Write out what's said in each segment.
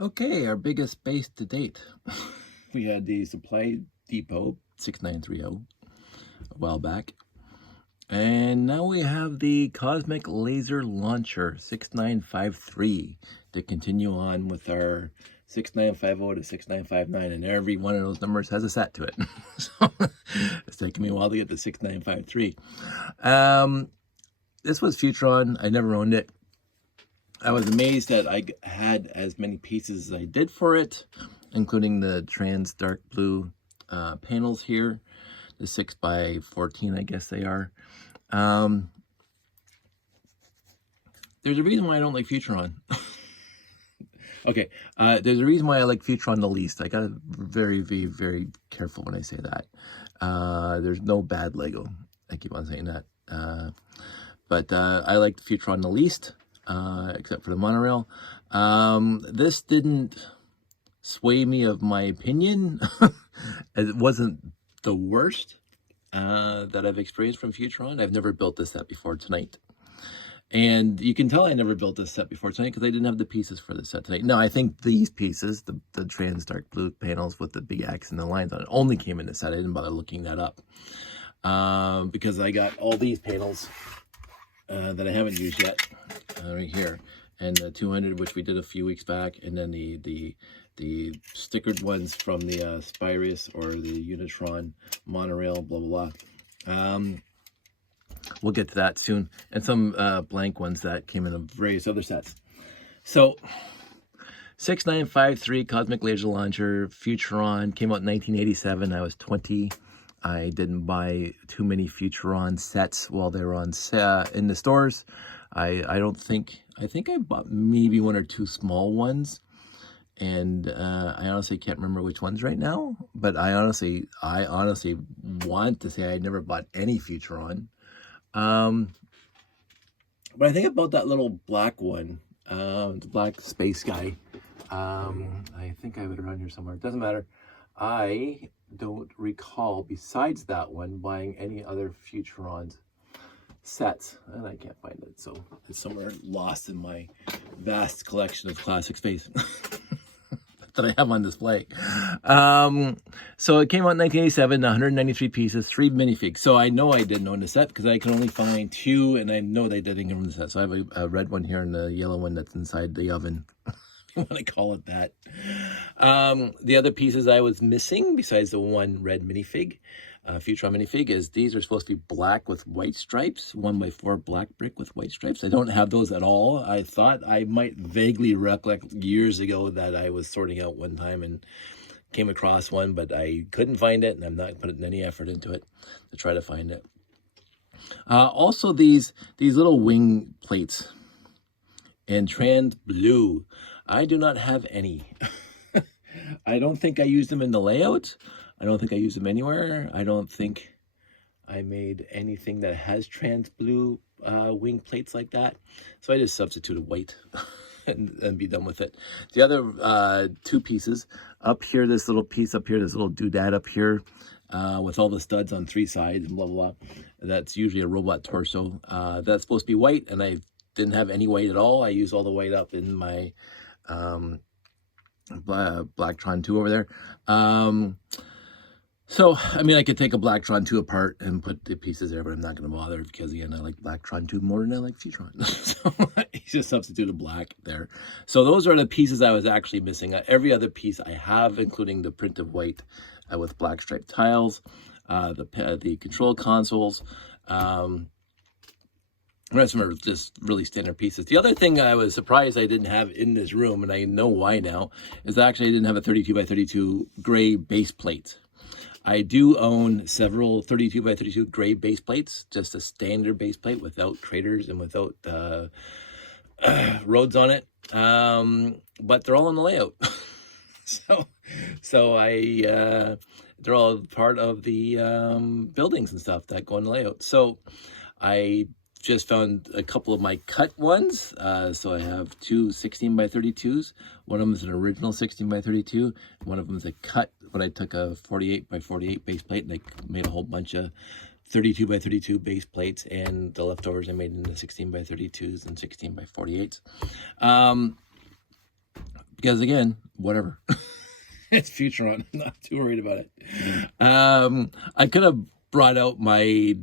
Okay, our biggest base to date. We had the Supply Depot 6930 a while back. And now we have the Cosmic Laser Launcher 6953 to continue on with our 6950 to 6959, and every one of those numbers has a set to it. So it's taken me a while to get to 6953. This was Futuron. I never owned it. I was amazed that I had as many pieces as I did for it, including the trans dark blue panels here, the 6x14, I guess they are. There's a reason why I don't like Futuron. Okay, there's a reason why I like Futuron the least. I gotta very, very, very careful when I say that. There's no bad Lego. I keep on saying that. But I like the Futuron the least. Except for the monorail. This didn't sway me of my opinion. It wasn't the worst that I've experienced from Futuron. I've never built this set before tonight. And you can tell I never built this set before tonight because I didn't have the pieces for the set tonight. No, I think these pieces, the trans dark blue panels with the big X and the lines on it, only came in the set. I didn't bother looking that up. Because I got all these panels that I haven't used yet. Right here, and the 200, which we did a few weeks back, and then the stickered ones from the Spirus or the Unitron monorail, blah blah blah. We'll get to that soon, and some blank ones that came in various other sets. So 6953 Cosmic Laser Launcher Futuron came out in 1987. I was 20. I didn't buy too many Futuron sets while they were on in the stores. I think I bought maybe one or two small ones, and I honestly can't remember which ones right now, but I honestly want to say I never bought any Futuron. But I think about that little black one, the black space guy. I think I have it around here somewhere. It doesn't matter. I don't recall, besides that one, buying any other Futurons sets, and I can't find it, so it's somewhere lost in my vast collection of classic space that I have on display. So it came out in 1987, 193 pieces, 3 minifigs. So I know I didn't own the set because I could only find 2, and I know they didn't give them the set. So I have a red one here and the yellow one that's inside the oven. When I call it that. The other pieces I was missing, besides the one red minifig, Futuron minifig, is these are supposed to be black with white stripes, 1x4 black brick with white stripes. I don't have those at all. I thought I might vaguely recollect years ago that I was sorting out one time and came across one, but I couldn't find it, and I'm not putting any effort into it to try to find it. Also, these little wing plates in trans blue. I do not have any. I don't think I used them in the layout. I don't think I used them anywhere. I don't think I made anything that has trans blue wing plates like that. So I just substituted white and be done with it. The other 2 pieces up here, this little piece up here, this little doodad up here with all the studs on 3 sides and blah, blah, blah. That's usually a robot torso. That's supposed to be white, and I didn't have any white at all. I used all the white up in my Blacktron 2 over there. So, I mean, I could take a Blacktron 2 apart and put the pieces there, but I'm not going to bother because, again, I like Blacktron 2 more than I like Futuron. So, I just substituted black there. So, those are the pieces I was actually missing. Every other piece I have, including the print of white with black striped tiles, the control consoles, the rest of them are just really standard pieces. The other thing I was surprised I didn't have in this room, and I know why now, is actually I didn't have a 32x32 gray base plate. I do own several 32x32 gray base plates, just a standard base plate without craters and without roads on it, but they're all in the layout. so they're all part of the buildings and stuff that go in the layout. So I just found a couple of my cut ones. So I have 2 16x32s. One of them is an original 16x32. One of them is a cut, but I took a 48x48 base plate and I made a whole bunch of 32x32 base plates, and the leftovers I made into 16x32s and 16x48s. because again, whatever. It's Futuron. I'm not too worried about it. I could have brought out my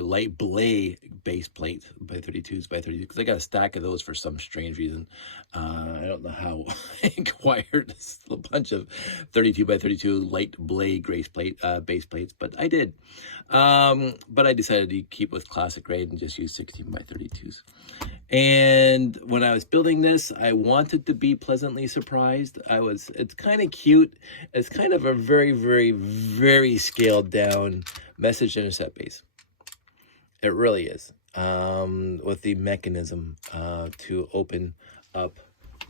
light belay base plate by 32s by 32 because I got a stack of those for some strange reason. I don't know how I acquired a bunch of 32 by 32 light belay base plates, but I did. But I decided to keep with classic grade and just use 16 by 32s. And when I was building this, I wanted to be pleasantly surprised. It's kind of cute. It's kind of a very, very, very scaled down message intercept base. It really is. With the mechanism to open up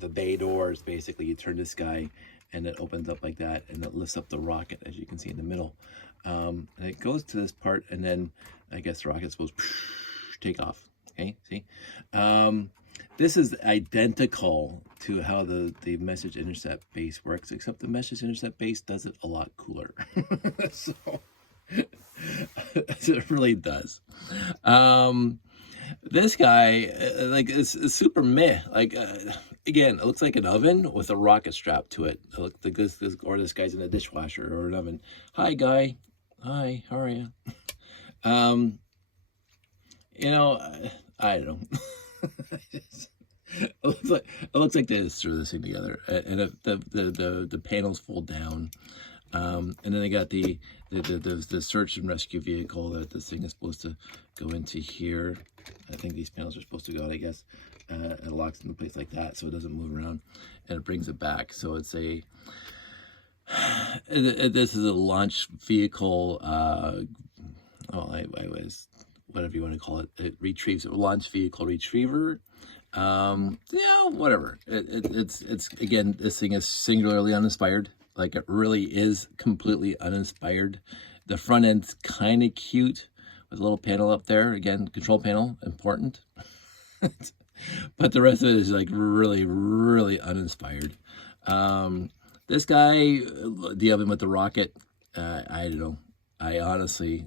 the bay doors. Basically, you turn this guy and it opens up like that, and it lifts up the rocket, as you can see in the middle. And it goes to this part, and then I guess the rocket's supposed to take off. Okay, see? This is identical to how the message intercept base works, except the message intercept base does it a lot cooler. So it really does. This guy, like, is super meh. Like, again, it looks like an oven with a rocket strapped to it. Look, this guy's in a dishwasher or an oven. Hi, guy. Hi, how are you? You know, I don't know. It looks like they just threw this thing together, and the panels fold down, and then they got the search and rescue vehicle that this thing is supposed to go into here. I think these panels are supposed to go out, I guess. It locks into place like that, so it doesn't move around, and it brings it back. So it's a this is a launch vehicle. Whatever you want to call it, it retrieves, a launch vehicle retriever. Yeah, whatever. It's again, this thing is singularly uninspired. Like, it really is completely uninspired. The front end's kind of cute with a little panel up there. Again, control panel, important. But the rest of it is like really, really uninspired. This guy, the oven with the rocket, I don't know. I honestly,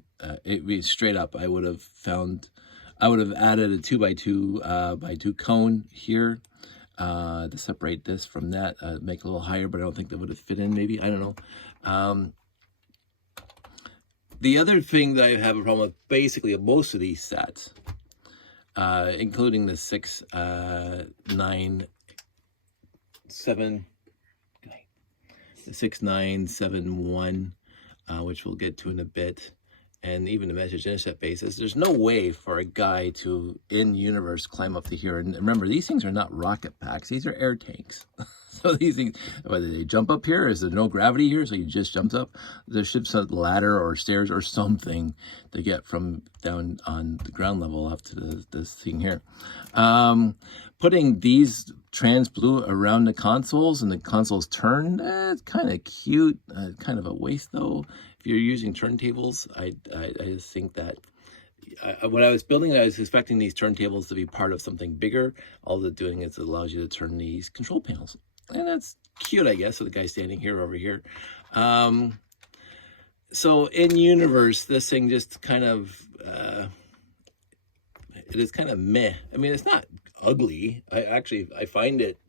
straight up, I would have added a 2x2 by 2 cone here to separate this from that, make it a little higher, but I don't think that would have fit in, maybe. I don't know. The other thing that I have a problem with, basically, most of these sets, including the 6, 9, 7, the 6, 9, 7, 1, which we'll get to in a bit, and even the message intercept bases, there's no way for a guy to, in universe, climb up to here. And remember, these things are not rocket packs, these are air tanks. So these things, whether they jump up here, is there no gravity here, so you just jump up? There should be some ladder or stairs or something to get from down on the ground level up to this thing here. Putting these trans blue around the consoles and the consoles turn, it's kind of cute, kind of a waste though. If you're using turntables, I just think that when I was building it, I was expecting these turntables to be part of something bigger. All they're doing is it allows you to turn these control panels. And that's cute, I guess, with the guy standing here over here. So in universe, this thing just kind of, it is kind of meh. I mean, it's not ugly. I find it,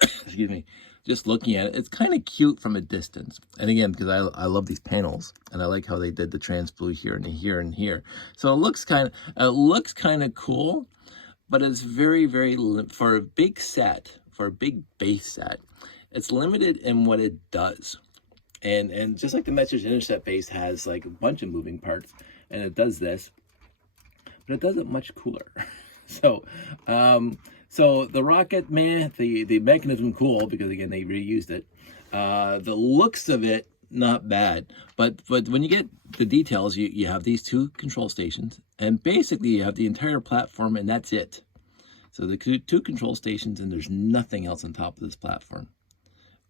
excuse me, just looking at it, it's kind of cute from a distance. And again, because I love these panels, and I like how they did the trans blue here and here and here. So it looks kind of cool, but it's very, very, for a big set, for a big base set, it's limited in what it does. And just like the message intercept base has like a bunch of moving parts, and it does this, but it does it much cooler. So the rocket, man, the mechanism cool, because again, they reused it. The looks of it, not bad, but when you get the details, you have these 2 control stations, and basically you have the entire platform, and that's it. So the 2 control stations, and there's nothing else on top of this platform,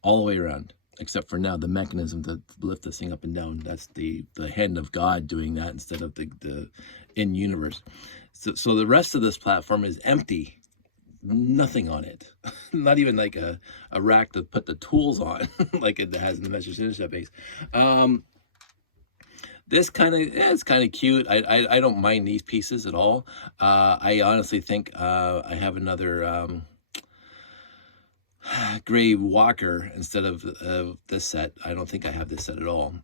all the way around, except for now the mechanism to lift this thing up and down. That's the hand of God doing that instead of the in-universe. So the rest of this platform is empty. Nothing on it. Not even like a rack to put the tools on like it has in the message intercept base. This it's kind of cute. I don't mind these pieces at all. I honestly think I have another gray Walker instead of this set. I don't think I have this set at all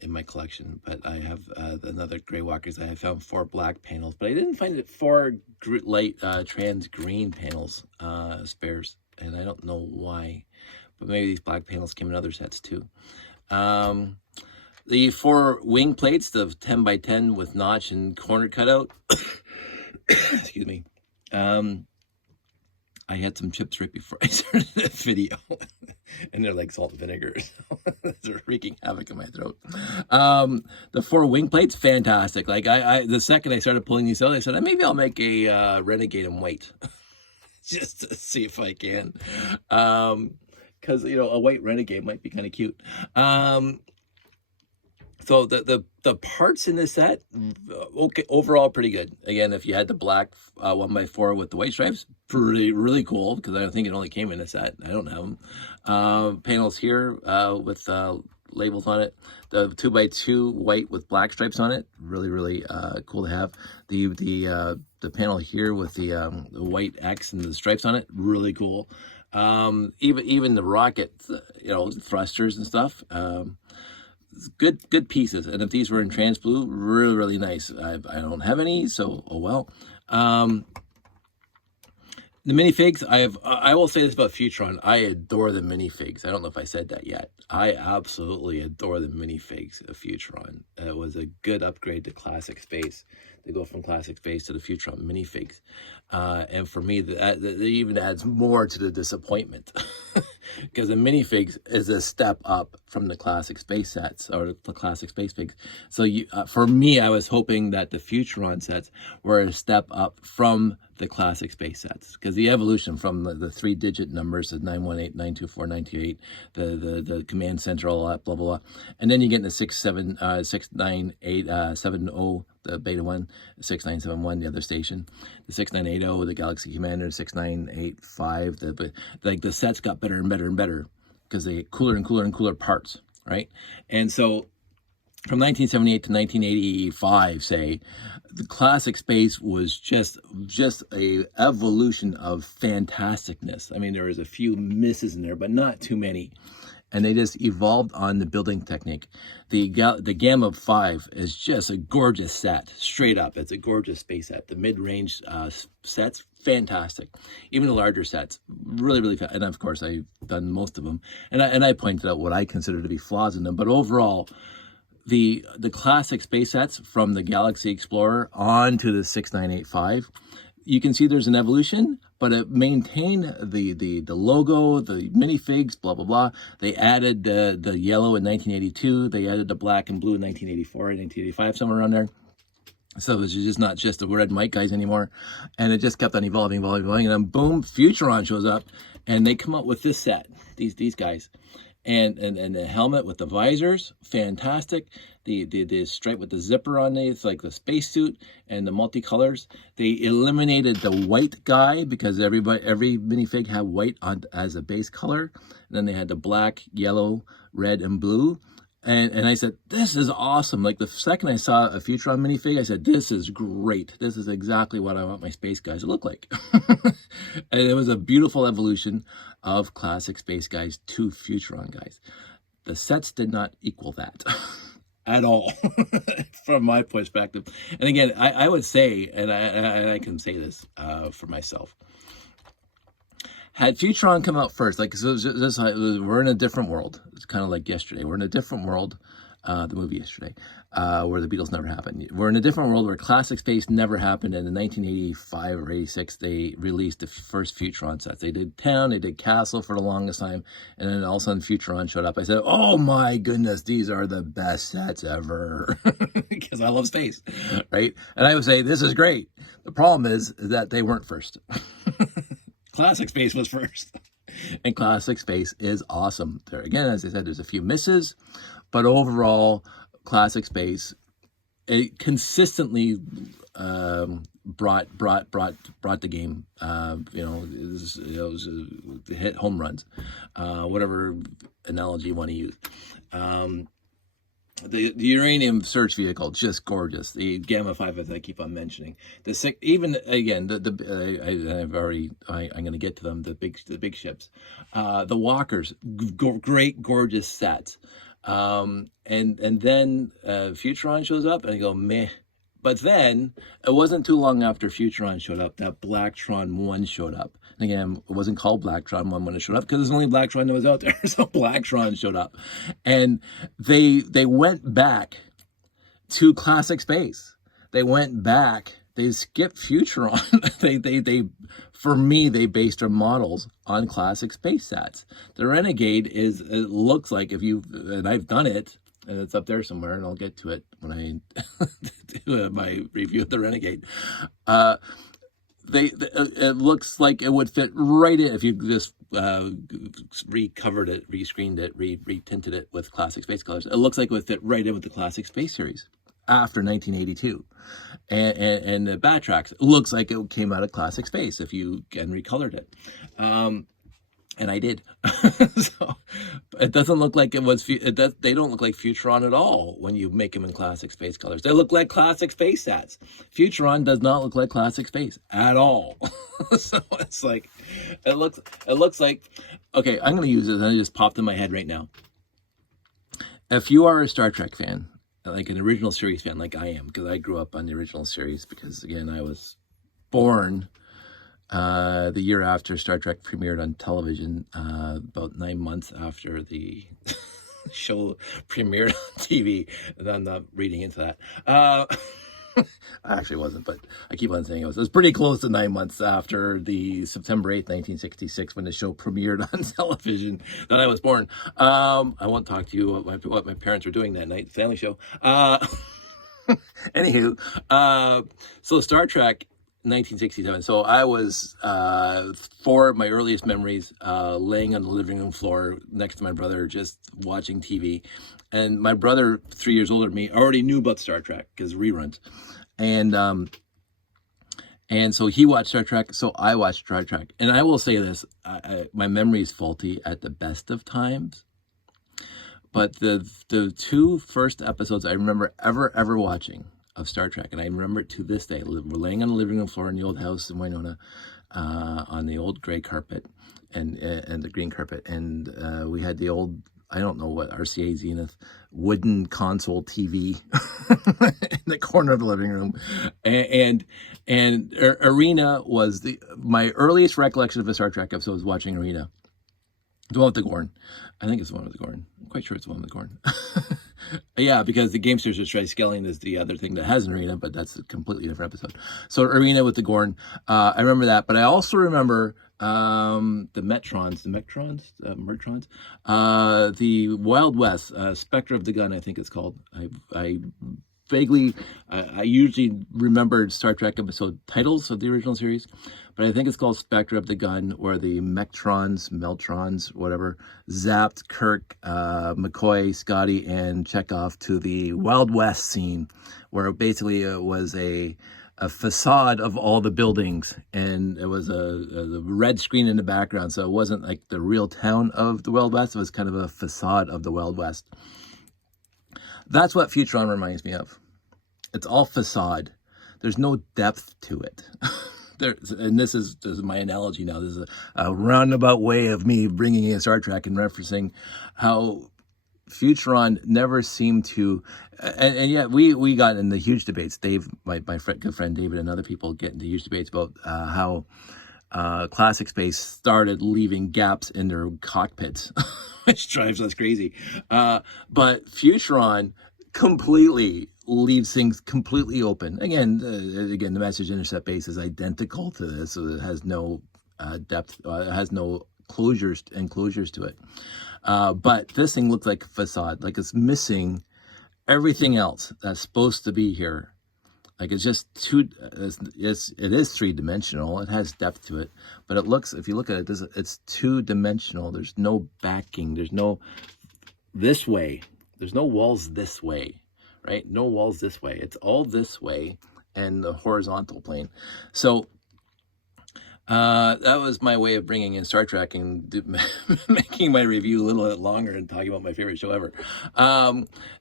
in my collection, but I have another gray Walkers. I have found 4 black panels, but I didn't find it 4 light trans green panels spares, and I don't know why, but maybe these black panels came in other sets too. The 4 wing plates, the 10 by 10 with notch and corner cutout. Excuse me. I had some chips right before I started this video, and they're like salt and vinegar. So they're wreaking havoc in my throat. The 4 wing plates, fantastic. Like the second I started pulling these out, I said, maybe I'll make a Renegade in white, just to see if I can. Because a white Renegade might be kind of cute. So the parts in this set, okay, overall pretty good. Again, if you had the black 1x4 with the white stripes, really cool, because I think it only came in a set. I don't have them. Panels here with labels on it. The 2x2 white with black stripes on it, really cool to have. The panel here with the white X and the stripes on it, really cool. Even the rocket, thrusters and stuff. Good pieces, and if these were in trans blue, really nice. I don't have any, so oh well. The minifigs, I will say this about Futuron. I adore the minifigs. I don't know if I said that yet. I absolutely adore the minifigs of Futuron. It was a good upgrade to Classic Space. They go from Classic Space to the Futuron minifigs. And for me, that even adds more to the disappointment. Because the minifigs is a step up from the Classic Space sets, or the Classic Space figs. So for me, I was hoping that the Futuron sets were a step up from the Classic Space sets, because the evolution from the 3-digit numbers, the 918, 924, 928, the command center, all that, blah blah blah, and then you get into 69870, the Beta 1, 6971, the other station, the 6980, the Galaxy Commander, 6985. The sets got better and better and better because they get cooler and cooler and cooler parts, right? And so from 1978 to 1985, say, the Classic Space was just a evolution of fantasticness. I mean, there was a few misses in there, but not too many. And they just evolved on the building technique. The Gamma 5 is just a gorgeous set, straight up. It's a gorgeous space set. The mid-range sets, fantastic. Even the larger sets, really fast. And of course, I've done most of them. And I pointed out what I consider to be flaws in them. But overall, the Classic Space sets from the Galaxy Explorer on to the 6985, you can see there's an evolution, but it maintained the logo, the minifigs, blah blah blah. They added the yellow in 1982. They added the black and blue in 1984 and 1985, somewhere around there. So it's just not just the red Mike guys anymore, and it just kept on evolving, and then boom, Futuron shows up, and they come up with this set. These guys. And the helmet with the visors, fantastic. The stripe with the zipper on it, it's like the spacesuit, and the multicolors. They eliminated the white guy because every minifig had white on as a base color. And then they had the black, yellow, red, and blue. And I said, this is awesome. Like the second I saw a Futuron minifig, I said, this is great. This is exactly what I want my space guys to look like. And it was a beautiful evolution of Classic Space guys to Futuron guys. The sets did not equal that at all, from my perspective. And again, I would say, and I can say this for myself, had Futuron come out first, like, so we're in a different world. It's kind of like yesterday. We're in a different world, the movie yesterday, where the Beatles never happened. We're in a different world where Classic Space never happened. And in 1985 or 86, they released the first Futuron sets. They did Town, they did Castle for the longest time. And then all of a sudden Futuron showed up. I said, oh my goodness, these are the best sets ever. Because I love space, right? And I would say, this is great. The problem is that they weren't first. Classic Space was first. And Classic Space is awesome. There again, as I said, there's a few misses, but overall, Classic Space, it consistently brought the game. It was hit home runs, whatever analogy you want to use. the uranium search vehicle, just gorgeous. The Gamma 5, as I keep on mentioning. The six, even again, I'm going to get to them. The big ships, the walkers, great, gorgeous sets. And then Futuron shows up, and I go meh. But then it wasn't too long after Futuron showed up that Blacktron 1 showed up. And again, it wasn't called Blacktron 1 when it showed up because there's only Blacktron that was out there. So Blacktron showed up. And they went back to classic space. They went back. They skipped Futuron. they for me, they based their models on classic space sets. The Renegade it looks like, and I've done it, and it's up there somewhere, and I'll get to it when I do my review of the Renegade. It looks like it would fit right in if you just recovered it, rescreened it, retinted it with classic space colors. It looks like it would fit right in with the classic space series after 1982. And the Batrax looks like it came out of classic space if you recolored it. And I did. So it doesn't look like it was, they don't look like Futuron at all when you make them in classic space colors. They look like classic space sets. Futuron does not look like classic space at all. So it's like, it looks like, okay, I'm going to use it, and it just popped in my head right now. If you are a Star Trek fan, like an original series fan, like I am, because I grew up on the original series, because again, I was born the year after Star Trek premiered on television, about 9 months after the show premiered on TV. And I'm not reading into that. I actually wasn't, but I keep on saying it was pretty close to 9 months after the September 8th, 1966, when the show premiered on television, that I was born. I won't talk to you what my parents were doing that night, family show. Anywho, so Star Trek 1967. So I was, for my earliest memories, laying on the living room floor next to my brother, just watching TV. And my brother, 3 years older than me, already knew about Star Trek because reruns. And so he watched Star Trek, so I watched Star Trek. And I will say this, my memory is faulty at the best of times. But the two first episodes I remember ever watching of Star Trek, and I remember it to this day. We're laying on the living room floor in the old house in Winona, on the old gray carpet and the green carpet, and we had the old, I don't know what, RCA Zenith wooden console TV in the corner of the living room, and Arena was my earliest recollection of a Star Trek episode was watching Arena. The one with the Gorn. I think it's the one with the Gorn. I'm quite sure it's the one with the Gorn. Yeah, because the Gamesters are Triskelion is the other thing that has an Arena, but that's a completely different episode. So Arena with the Gorn, I remember that. But I also remember the Metrons, the Wild West, Spectre of the Gun, I think it's called. I vaguely, I usually remembered Star Trek episode titles of the original series, but I think it's called Spectre of the Gun, where the Meltrons, whatever, zapped Kirk, McCoy, Scotty, and Chekhov to the Wild West scene, where basically it was a facade of all the buildings, and it was a red screen in the background, so it wasn't like the real town of the Wild West, it was kind of a facade of the Wild West. That's what Futuron reminds me of. It's all facade. There's no depth to it. And this is my analogy now. This is a roundabout way of me bringing in Star Trek and referencing how Futuron never seemed to, and yet we got in the huge debates. Dave, my good friend David, and other people get into huge debates about how classic space started leaving gaps in their cockpits, which drives us crazy. But Futuron completely leaves things completely open. Again, the message intercept base is identical to this, so it has no depth, it has no enclosures to it. But this thing looks like a facade, like it's missing everything else that's supposed to be here. Like it's just it is three-dimensional. It has depth to it, but it looks, if you look at it, it's two-dimensional. There's no backing. There's no this way. There's no walls this way, right? No walls this way. It's all this way and the horizontal plane. So That was my way of bringing in Star Trek and making my review a little bit longer and talking about my favorite show ever.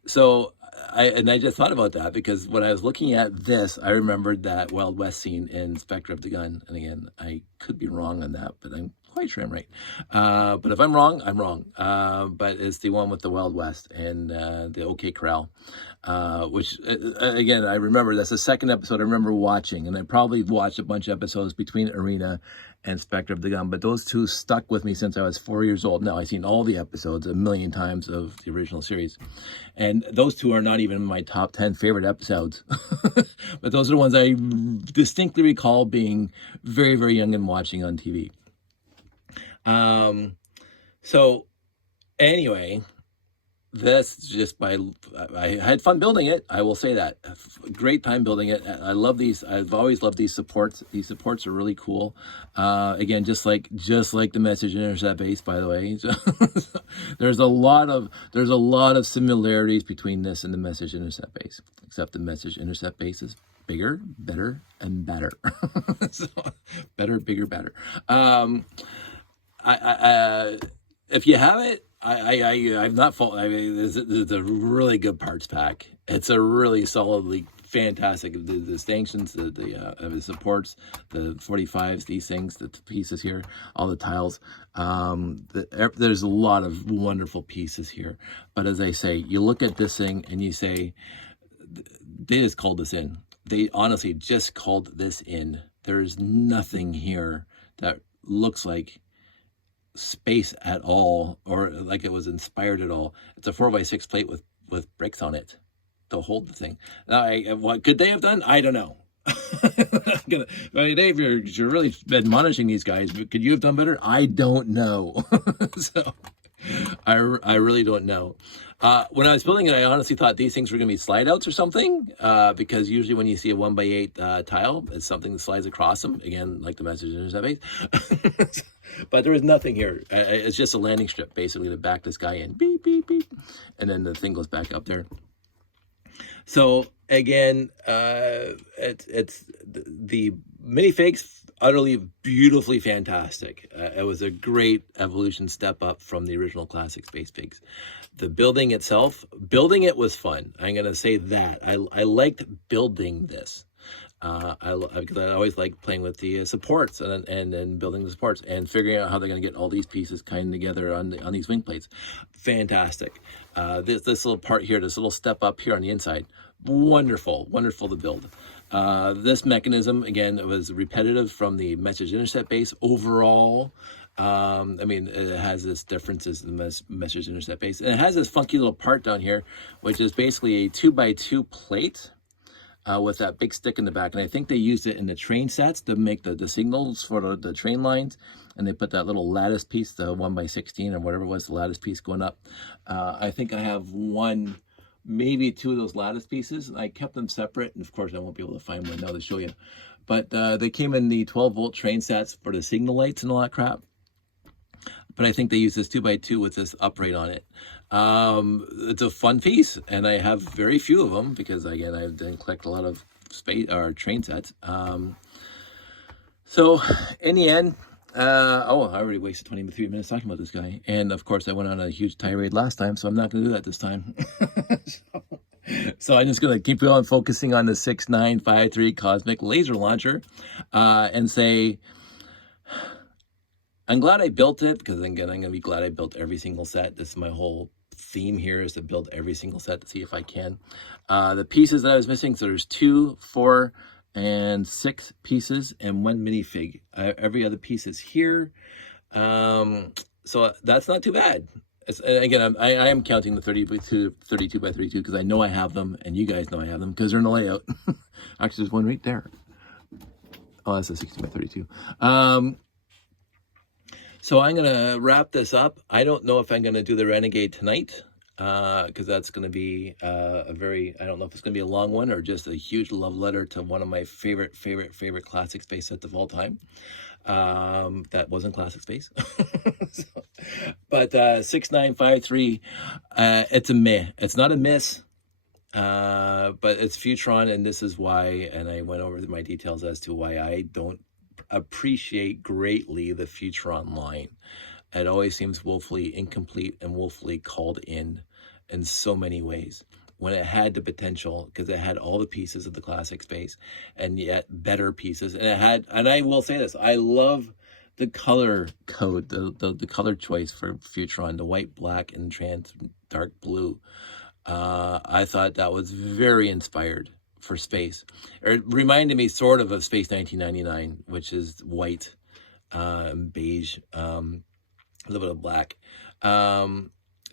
So I just thought about that because when I was looking at this, I remembered that Wild West scene in Spectre of the Gun. And again, I could be wrong on that, but I'm quite sure I'm right. But if I'm wrong, I'm wrong. But it's the one with the Wild West and the OK Corral. Which again, I remember that's the second episode I remember watching, and I probably watched a bunch of episodes between Arena and Spectre of the Gun, but those two stuck with me since I was 4 years old. Now I've seen all the episodes a million times of the original series, and those two are not even in my top 10 favorite episodes. But those are the ones I distinctly recall being very, very young and watching on TV. So anyway, that's just I had fun building it. I will say that. Great time building it. I love these. I've always loved these supports. These supports are really cool. Again, just like the message intercept base, by the way. So, there's a lot of similarities between this and the message intercept base, except the message intercept base is bigger, better, and better. So, better, bigger, better. If you have it, I'm not fault. I mean, it's a really good parts pack. It's a really solidly fantastic. The stanchions, the supports, the 45s, these things, the pieces here, all the tiles. There's a lot of wonderful pieces here. But as I say, you look at this thing and you say, they just called this in. They honestly just called this in. There's nothing here that looks like space at all, or like it was inspired at all. It's a 4x6 plate with bricks on it to hold the thing. Now, what could they have done? I don't know. Dave, you're really admonishing these guys, but could you have done better? I don't know. So I really don't know. When I was building it, I honestly thought these things were going to be slide outs or something, because usually when you see a 1x8 tile, it's something that slides across them. Again, like the message intercept base. But there was nothing here. It's just a landing strip, basically, to back this guy in. Beep, beep, beep. And then the thing goes back up there. So, again, it's the minifigs, utterly, beautifully fantastic. It was a great evolution step up from the original classic Space Pigs. The building itself, building it was fun. I'm going to say that. I liked building this. Because I always like playing with the supports and building the supports and figuring out how they're going to get all these pieces kind of together on these wing plates. Fantastic. This little part here, this little step up here on the inside, wonderful to build. This mechanism, again, it was repetitive from the message intercept base. Overall, I mean, it has its differences in the message intercept base. And it has this funky little part down here, which is basically a 2x2 plate. With that big stick in the back. And I think they used it in the train sets to make the signals for the train lines. And they put that little lattice piece, the 1x16 or whatever it was, the lattice piece going up. I think I have one, maybe two of those lattice pieces. I kept them separate. And of course, I won't be able to find one now to show you. But they came in the 12-volt train sets for the signal lights and all that crap. But I think they use this 2x2 with this upright on it. It's a fun piece, and I have very few of them because, again, I didn't collect a lot of space or train sets. So in the end, I already wasted 23 minutes talking about this guy. And of course, I went on a huge tirade last time, so I'm not going to do that this time. So I'm just going to keep going focusing on the 6953 Cosmic Laser Launcher and say, I'm glad I built it, because again, I'm going to be glad I built every single set. This is my whole theme here, is to build every single set to see if I can. The pieces that I was missing, so there's 2, 4, and 6 pieces and 1 minifig. Every other piece is here. So that's not too bad. Again, I am counting the 32 by 32 because I know I have them, and you guys know I have them because they're in the layout. Actually, there's one right there. Oh, that's a 60 by 32. So I'm going to wrap this up. I don't know if I'm going to do the Renegade tonight, because that's going to be I don't know if it's going to be a long one or just a huge love letter to one of my favorite classic space sets of all time. That wasn't classic space. But 6953, it's a meh. It's not a miss, but it's Futuron, and this is why, and I went over my details as to why I don't appreciate greatly the Futuron line. It always seems woefully incomplete and woefully called in so many ways, when it had the potential, because it had all the pieces of the classic space, and yet better pieces. And it had, and I will say this, I love the color code, the color choice for Futuron, the white, black, and trans dark blue. I thought that was very inspired for space. It reminded me sort of Space 1999, which is white, beige, a little bit of black.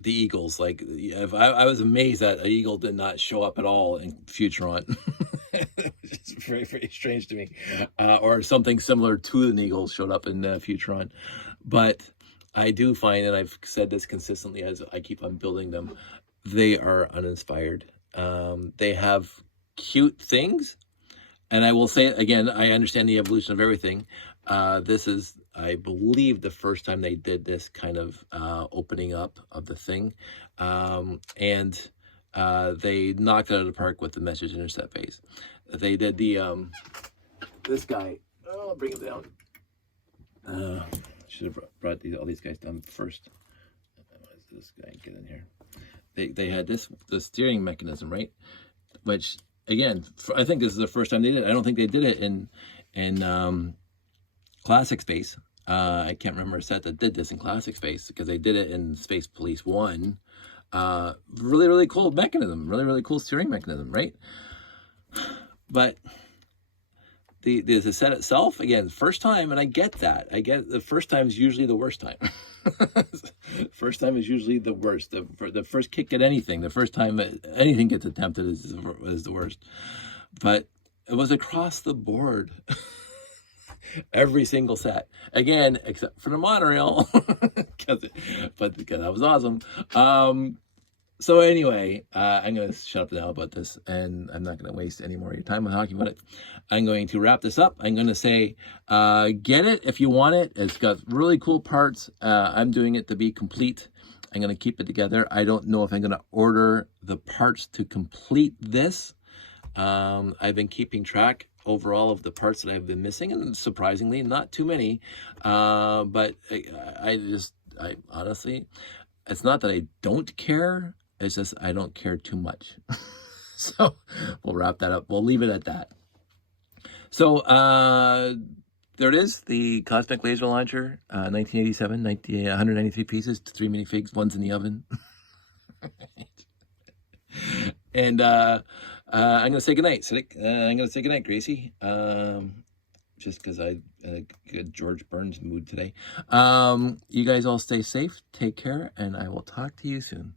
The Eagles, like, if I was amazed that an eagle did not show up at all in Futuron. It's very, very strange to me. Or something similar to an eagle showed up in Futuron. But I do find, and I've said this consistently as I keep on building them, they are uninspired. They have cute things. And I will say it again, I understand the evolution of everything. This is, I believe, the first time they did this kind of opening up of the thing. And they knocked it out of the park with the message intercept base. They did the, this guy, oh, I'll bring him down. Should have brought all these guys down first. This guy, get in here. They had the steering mechanism, right? Which, again, I think this is the first time they did it. I don't think they did it in Classic Space. I can't remember a set that did this in Classic Space, because they did it in Space Police 1. Really, really cool mechanism. Really, really cool steering mechanism, right? But the set itself, again, first time, and I get that. I get the first time is usually the worst time. First time is usually the worst. The first kick at anything, the first time anything gets attempted is the worst. But it was across the board. Every single set, again, except for the monorail, but that was awesome. So anyway, I'm going to shut up now about this, and I'm not going to waste any more of your time on talking about it. I'm going to wrap this up. I'm going to say, get it if you want it. It's got really cool parts. I'm doing it to be complete. I'm going to keep it together. I don't know if I'm going to order the parts to complete this. I've been keeping track overall of the parts that I've been missing, and surprisingly, not too many. But I honestly, it's not that I don't care. It's just I don't care too much. So we'll wrap that up. We'll leave it at that. So there it is, the Cosmic Laser Launcher, 1987, 193 pieces, 3 minifigs, one's in the oven. And I'm going to say goodnight, I'm going to say goodnight, Gracie. Just because I'm in a good George Burns mood today. You guys all stay safe, take care, and I will talk to you soon.